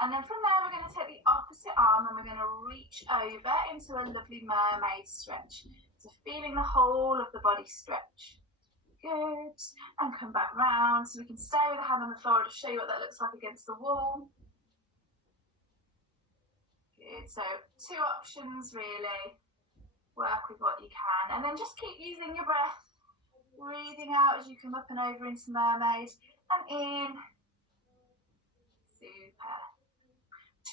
And then from there, we're going to take the opposite arm and we're going to reach over into a lovely mermaid stretch. So feeling the whole of the body stretch. Good. And come back round. So we can stay with the hand on the floor to show you what that looks like against the wall. Good. So 2 options really. Work with what you can. And then just keep using your breath. Breathing out as you come up and over into mermaid. And in. Super.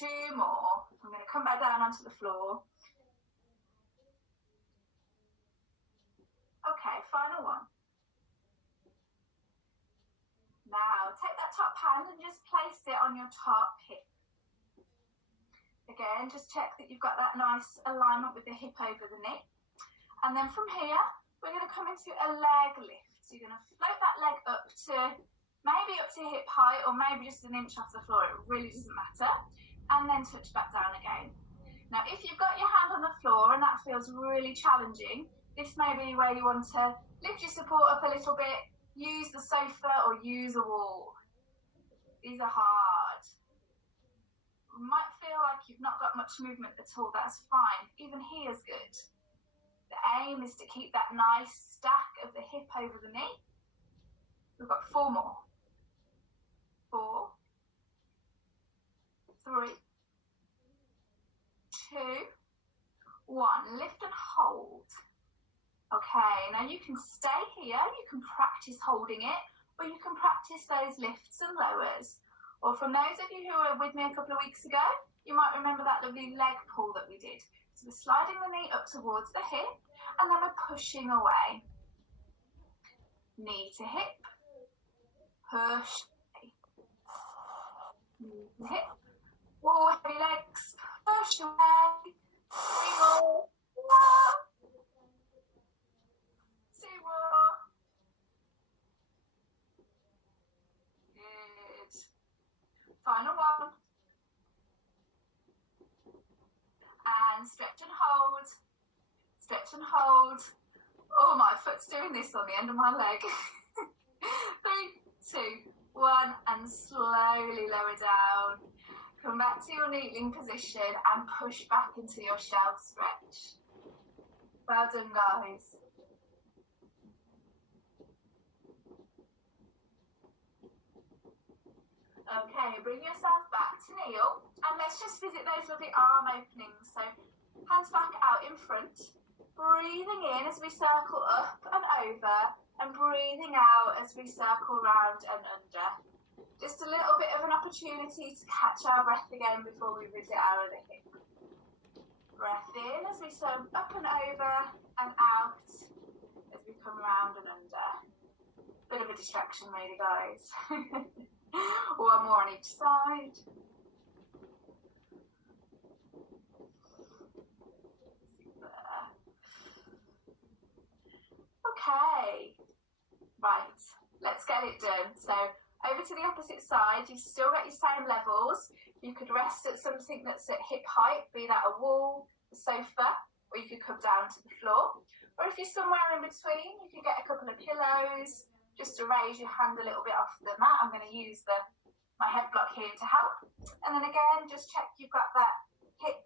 2 more. I'm going to come back down onto the floor. Okay, final one. Now, take that top hand and just place it on your top hip. Again, just check that you've got that nice alignment with the hip over the knee. And then from here, we're going to come into a leg lift. So you're going to float that leg up to, maybe up to hip height, or maybe just an inch off the floor. It really doesn't matter. And then touch back down again. Now, if you've got your hand on the floor and that feels really challenging, this may be where you want to lift your support up a little bit, use the sofa or use a wall. These are hard. You might feel like you've not got much movement at all, that's fine. Even here is good. The aim is to keep that nice stack of the hip over the knee. We've got 4 more. 4, 3, 2, 1. Lift and hold. Okay, now you can stay here, you can practice holding it, or you can practice those lifts and lowers. Or from those of you who were with me a couple of weeks ago, you might remember that lovely leg pull that we did. So we're sliding the knee up towards the hip, and then we're pushing away. Knee to hip, push, knee to hip, all heavy legs, push away, 3 more, 1, 2 more. Good. Final one. And stretch and hold. Stretch and hold. Oh, my foot's doing this on the end of my leg. 3, 2, 1, and slowly lower down. Come back to your kneeling position and push back into your shell stretch. Well done, guys. Okay, bring yourself back to kneel, and let's just visit those lovely arm openings. So hands back out in front, breathing in as we circle up and over, and breathing out as we circle round and under. Just a little bit of an opportunity to catch our breath again before we visit our other hip. Breath in as we circle up and over and out as we come round and under. Bit of a distraction really, guys. 1 more on each side. Okay, right, let's get it done. So over to the opposite side, you've still got your same levels. You could rest at something that's at hip height, be that a wall, a sofa, or you could come down to the floor. Or if you're somewhere in between, you could get a couple of pillows, just to raise your hand a little bit off the mat. I'm going to use my head block here to help. And then again, just check you've got that hip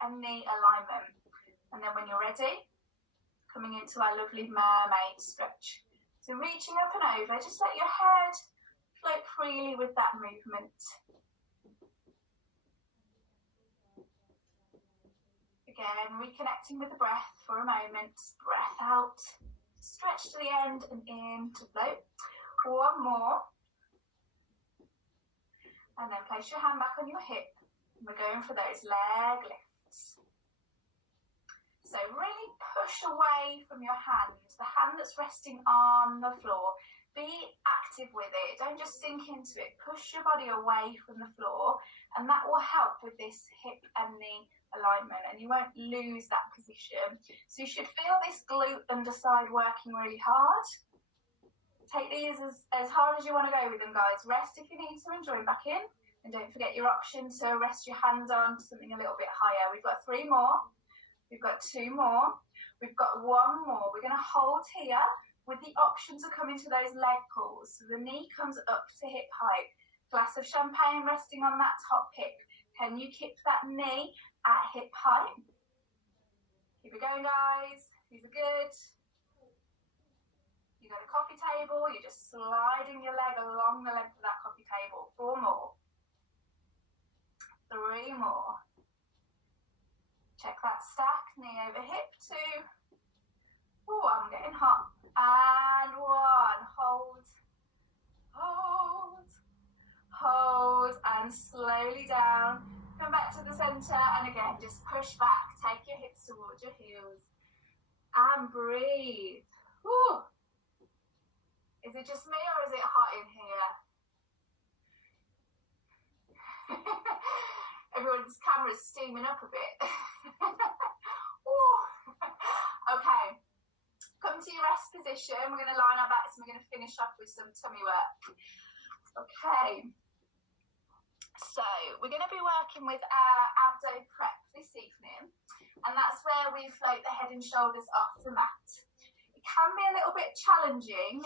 and knee alignment. And then when you're ready, coming into our lovely mermaid stretch. So reaching up and over, just let your head float freely with that movement. Again, reconnecting with the breath for a moment. Breath out. Stretch to the end and in to float. 1 more. And then place your hand back on your hip. And we're going for those leg lifts. So really push away from your hand, the hand that's resting on the floor. Be active with it. Don't just sink into it. Push your body away from the floor, and that will help with this hip and knee alignment, and you won't lose that position. So you should feel this glute underside working really hard. Take these as hard as you want to go with them, guys. Rest if you need to and join back in. And don't forget your option to rest your hand on something a little bit higher. We've got 3 more. We've got 2 more. We've got 1 more. We're going to hold here with the option to come into those leg pulls. So the knee comes up to hip height. Glass of champagne resting on that top hip. Can you keep that knee at hip height? Keep it going, guys. These are good. You got a coffee table, you're just sliding your leg along the length of that coffee table. 4 more. 3 more. Check that stack, knee over hip. 2. Oh, I'm getting hot. And 1. Hold. Hold. Hold. And slowly down. Come back to the center. And again, just push back. Take your hips towards your heels. And breathe. Whew. Is it just me or is it hot in here? Everyone's camera's steaming up a bit. Okay, come to your rest position. We're going to line our backs and we're going to finish off with some tummy work. Okay, so we're going to be working with our abdo prep this evening, and that's where we float the head and shoulders off the mat. It can be a little bit challenging,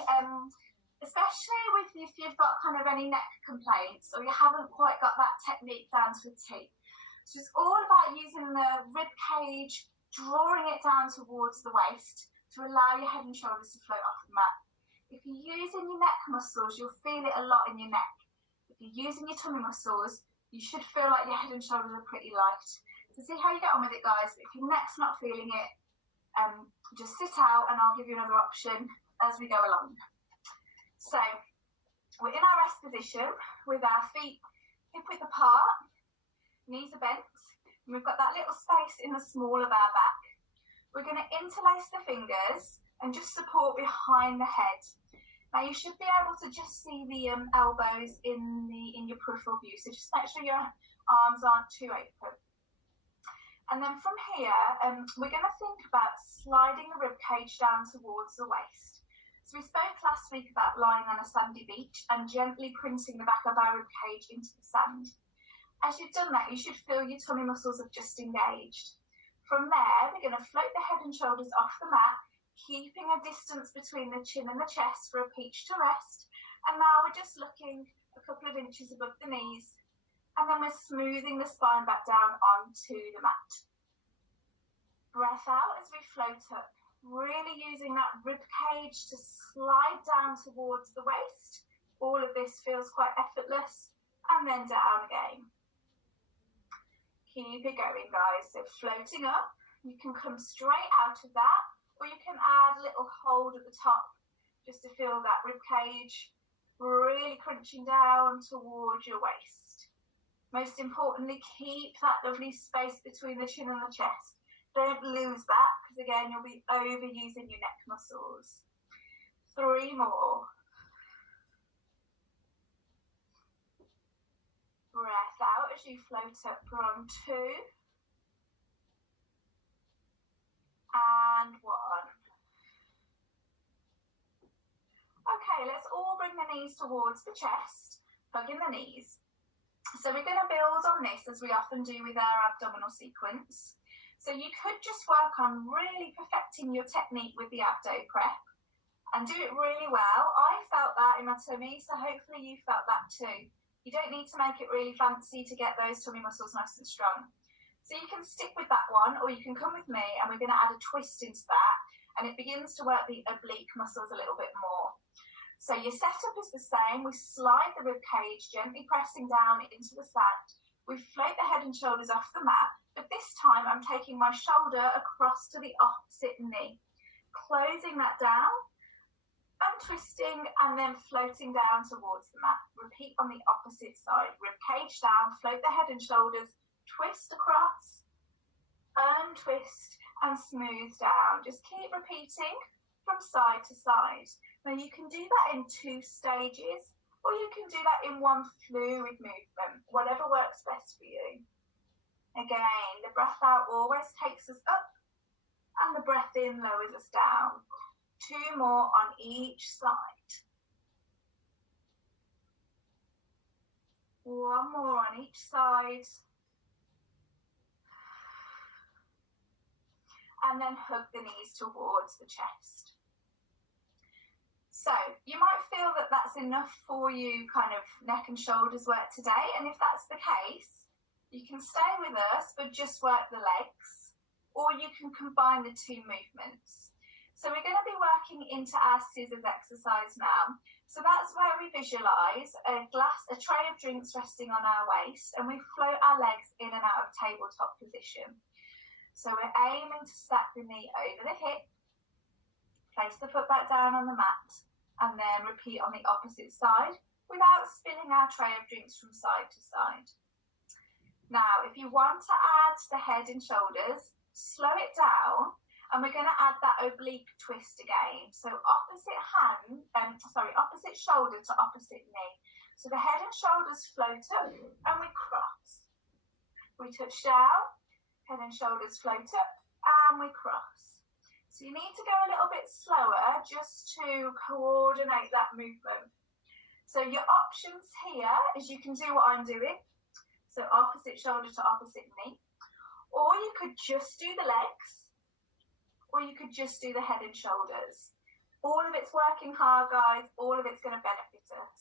especially if you've got kind of any neck complaints or you haven't quite got that technique down to a T. So it's all about using the rib cage, drawing it down towards the waist to allow your head and shoulders to float off the mat. If you're using your neck muscles, you'll feel it a lot in your neck. If you're using your tummy muscles, you should feel like your head and shoulders are pretty light. So see how you get on with it, guys. But if your neck's not feeling it, just sit out and I'll give you another option as we go along. So we're in our rest position with our feet hip width apart, knees are bent, and we've got that little space in the small of our back. We're going to interlace the fingers and just support behind the head. Now you should be able to just see the elbows in your peripheral view, so just make sure your arms aren't too open. And then from here, we're going to think about sliding the rib cage down towards the waist. So we spoke last week about lying on a sandy beach and gently printing the back of our rib cage into the sand. As you've done that, you should feel your tummy muscles have just engaged. From there, we're going to float the head and shoulders off the mat, keeping a distance between the chin and the chest for a peach to rest. And now we're just looking a couple of inches above the knees. And then we're smoothing the spine back down onto the mat. Breath out as we float up. Really using that rib cage to slide down towards the waist. All of this feels quite effortless. And then down again. Keep it going, guys. So floating up, you can come straight out of that, or you can add a little hold at the top just to feel that rib cage really crunching down towards your waist. Most importantly, keep that lovely space between the chin and the chest. Don't lose that, because again, you'll be overusing your neck muscles. 3 more. Breath out as you float up from 2. And 1. Okay, let's all bring the knees towards the chest, plug in the knees. So we're going to build on this as we often do with our abdominal sequence. So you could just work on really perfecting your technique with the abdo prep and do it really well. I felt that in my tummy, so hopefully you felt that too. You don't need to make it really fancy to get those tummy muscles nice and strong. So you can stick with that one, or you can come with me and we're going to add a twist into that, and it begins to work the oblique muscles a little bit more. So your setup is the same. We slide the rib cage, gently pressing down into the sand. We float the head and shoulders off the mat, but this time I'm taking my shoulder across to the opposite knee, closing that down, untwisting, and then floating down towards the mat. Repeat on the opposite side. Rib cage down, float the head and shoulders, twist across, untwist, and smooth down. Just keep repeating from side to side. Now you can do that in 2 stages, or you can do that in one fluid movement, whatever works best for you. Again, the breath out always takes us up, and the breath in lowers us down. 2 more on each side. 1 more on each side. And then hug the knees towards the chest. So you might feel that that's enough for you, kind of neck and shoulders work today. And if that's the case, you can stay with us, but just work the legs, or you can combine the two movements. So we're going to be working into our scissors exercise now. So that's where we visualize a tray of drinks resting on our waist, and we float our legs in and out of tabletop position. So we're aiming to stack the knee over the hip, place the foot back down on the mat, and then repeat on the opposite side without spinning our tray of drinks from side to side. Now, if you want to add the head and shoulders, slow it down, and we're going to add that oblique twist again. So opposite shoulder to opposite knee. So the head and shoulders float up and we cross. We touch down, head and shoulders float up and we cross. So you need to go a little bit slower just to coordinate that movement. So your options here is you can do what I'm doing. So opposite shoulder to opposite knee. Or you could just do the legs. Or you could just do the head and shoulders. All of it's working hard, guys. All of it's going to benefit us.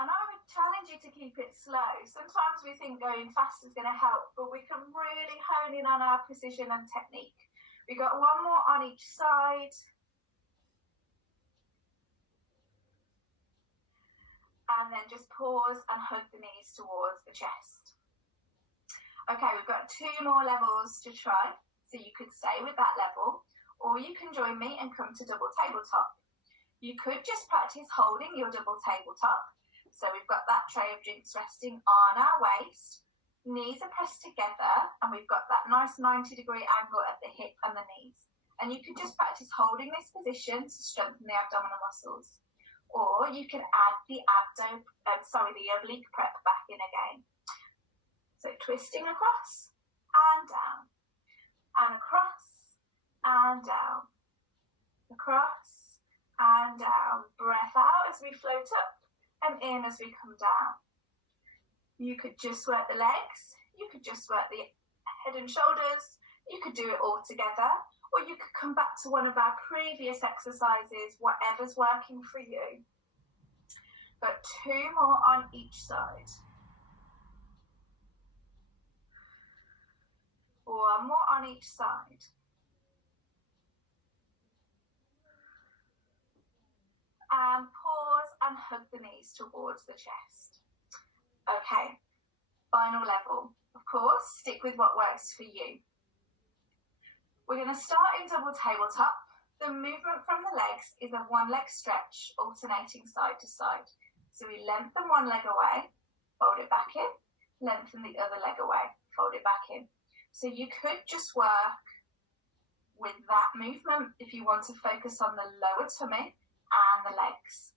And I would challenge you to keep it slow. Sometimes we think going fast is going to help, but we can really hone in on our precision and technique. We've got one more on each side. And then just pause and hug the knees towards the chest. Okay, we've got 2 more levels to try. So you could stay with that level, or you can join me and come to double tabletop. You could just practice holding your double tabletop. So we've got that tray of drinks resting on our waist, knees are pressed together, and we've got that nice 90-degree angle at the hip and the knees. And you can just practice holding this position to strengthen the abdominal muscles. Or you can add the oblique prep back in again. So twisting across and down, and across and down, across and down. Breath out as we float up and in as we come down. You could just work the legs, you could just work the head and shoulders, you could do it all together, or you could come back to one of our previous exercises, whatever's working for you. Got 2 more on each side. 1 more on each side. And pause and hug the knees towards the chest. Okay, final level. Of course, stick with what works for you. We're going to start in double tabletop. The movement from the legs is a 1-leg stretch, alternating side to side. So we lengthen 1 leg away, fold it back in, lengthen the other leg away, fold it back in. So you could just work with that movement if you want to focus on the lower tummy and the legs.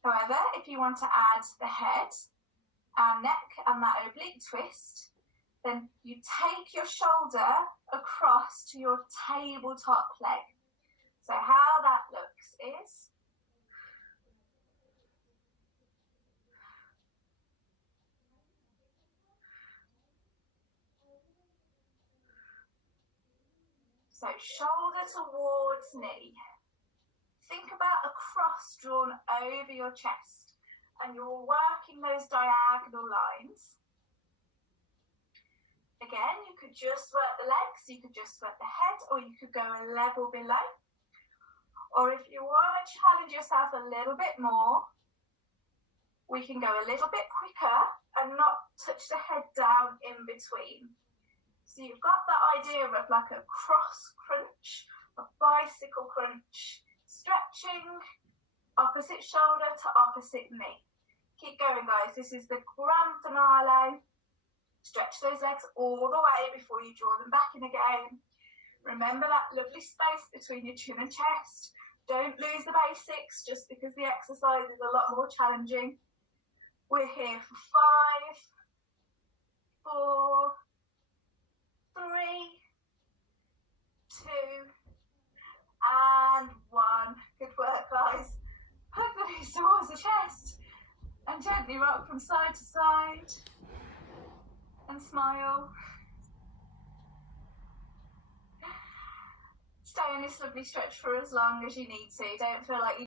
However, if you want to add the head and neck and that oblique twist, then you take your shoulder across to your tabletop leg. So how that looks is so shoulder towards knee. Think about a cross drawn over your chest and you're working those diagonal lines. Again, you could just work the legs, you could just work the head, or you could go a level below. Or if you want to challenge yourself a little bit more, we can go a little bit quicker and not touch the head down in between. So you've got that idea of like a cross crunch, a bicycle crunch, stretching, opposite shoulder to opposite knee. Keep going, guys. This is the grand finale. Stretch those legs all the way before you draw them back in again. Remember that lovely space between your chin and chest. Don't lose the basics just because the exercise is a lot more challenging. We're here for 5, 4, 3, 2, and 1. Good work, guys. Hug the knees towards the chest and gently rock from side to side and smile. stay in this lovely stretch for as long as you need to. Don't feel like you